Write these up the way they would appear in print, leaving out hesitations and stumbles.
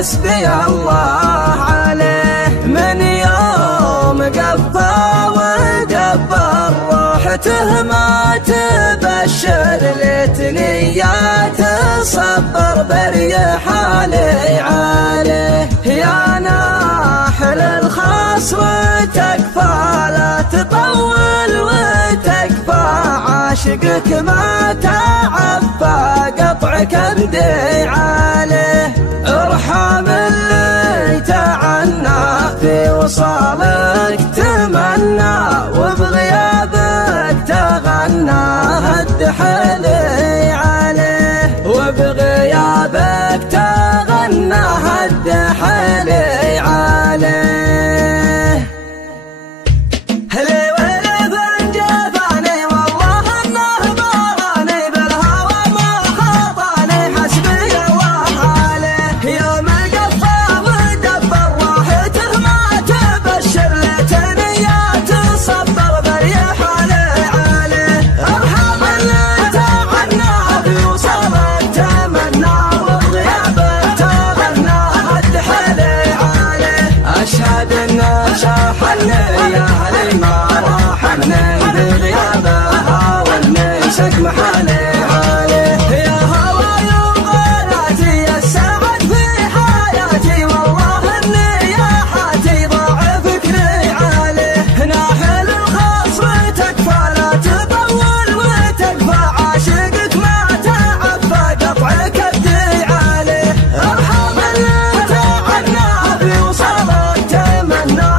حسبي الله عليه. من يوم قفى ودبر روحته ما تبشر ليتني يا تصبر بريح علي عليه. يا ناحل الخاص وتكفى لا تطول وتكفى عاشقك ما تعفى قطع كبدي عليه. ارحم اللي تعنى في وصالك تمنى وبغيابك تغنى هد حلي عليه. وبغيابك تغنى هد حلي عليه. يا علي ما راح من بغيابها والمسك محالي عليه. يا هواي وغيراتي السعد في حياتي والله اني يا حاتي ضاع فكري عليه. ناحل الخاص وتكفى لا تطول وتكفى عاشقك ما تعفى قطع كبدي عليه. ارحم اللي تعنى في وصالك تمنى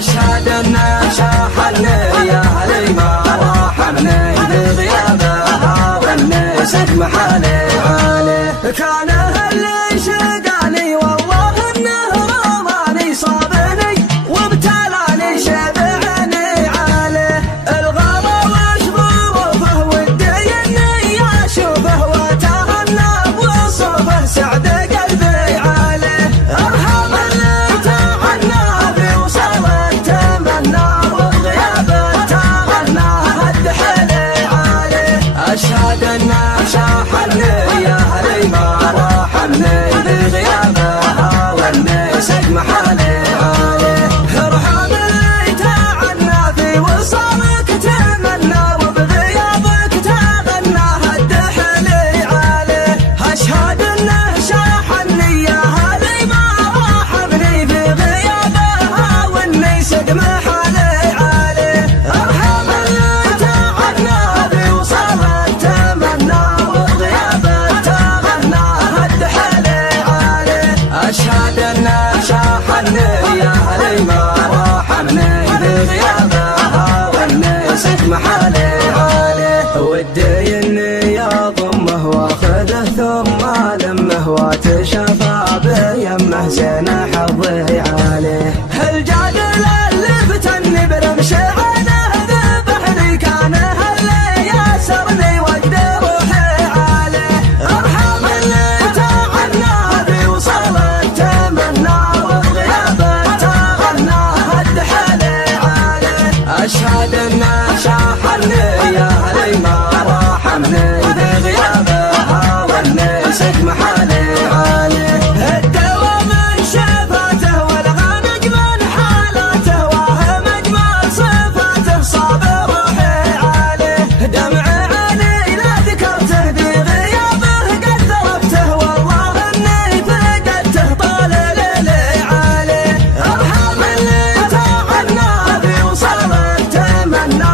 أشهد أن شاحني يا علي ما راحمني بغيابها والمسك محالي عليه. كان اللي شقاني والله انه رماني صابني وابتلاني شبعني عليه. الغلا وش ظروفه ودي اني اشوفه واتهنى بوصفه سعد قلبي عليه. ارحم اللي تعنى في وصالك تمنى وبغيابك تغنى هد حلي عليه. أشهد أن شاحني يا علي ما راحمني بغيابها والمسك محالي عليه. ارحم اللي تعنى في وصالك تمنى وبغيابك تغنى هد حلي عليه. أشهد أن شاحني يا علي ما راحمني بغيابها والمسك محالي عليه. ارحم اللي تعنى في وصالك تمنى وبغيابك تغنى هد حلي عليه. أشهد أن شاحني يا علي ما راحمني بغيابها والمسك محالي عليه. ودي اني اضمه واخذه ثم لمه واتشفى بيمه زين حظي عليه. الجادل اللي فتني برمش عينه ذبحني كان اللي ياسرني وجد روحي عليه. ارحم اللي تعنى في وصالك تمنى وبغيابك تغنى هد حلي عليه. اشهد ان شاحني يا علي ما راحمني بغيابها والمسك محالي عليه. الدواء من شفاته والغنق من حالاته واهم اجمل صفاته صاب روحي عليه. دمع عيني لا ذكرته بغيابه قد ضربته والله اني فقدته طال ليلي عليه. ارحم اللي تعنى في وصالك تمنى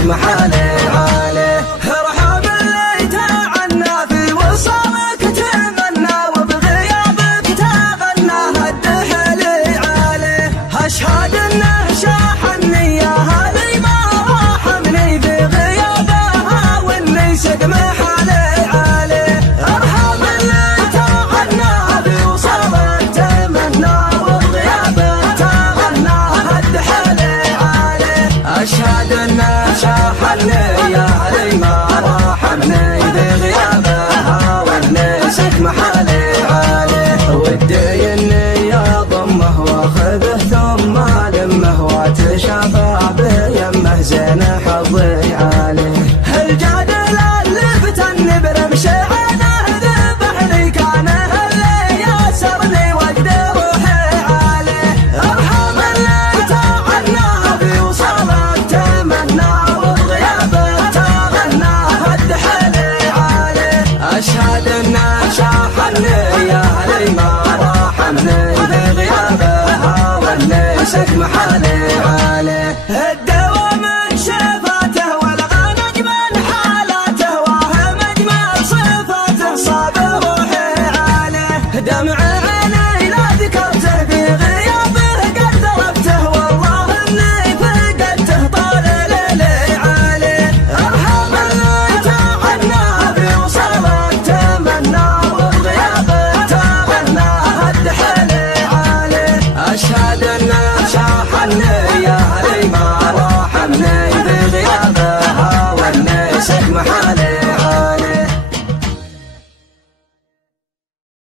سقم حالي عليه. ارحم اللي تعنى في وصالك تمنى وبغيابك تغنى هالدحلي عليه. اشهد انه شاحني يا هلي ما راحمني في غيابها واني سقم حالي عليه. ارحم اللي تعنى في وصالك تمنى وبغيابك تغنى هالدحلي عليه. اشهد انه شاحني يا هلي ما راحمني بغيابها واني سقم حالي عليه. ودي اني اضمه واخذه ثم المه واتشافى بيمه زين حظي عليه. الجادل اللي فتني برمش عينه ذبحني كان اللي ياسرني وقد روحي عليه. ارحم اللي تعنى في وصالك تمنى وبغيابه تغنى هالدحلي عليه. اشهد انه شاحني يا هلي ما راحمني بغيابها واني سقم حالي عليه.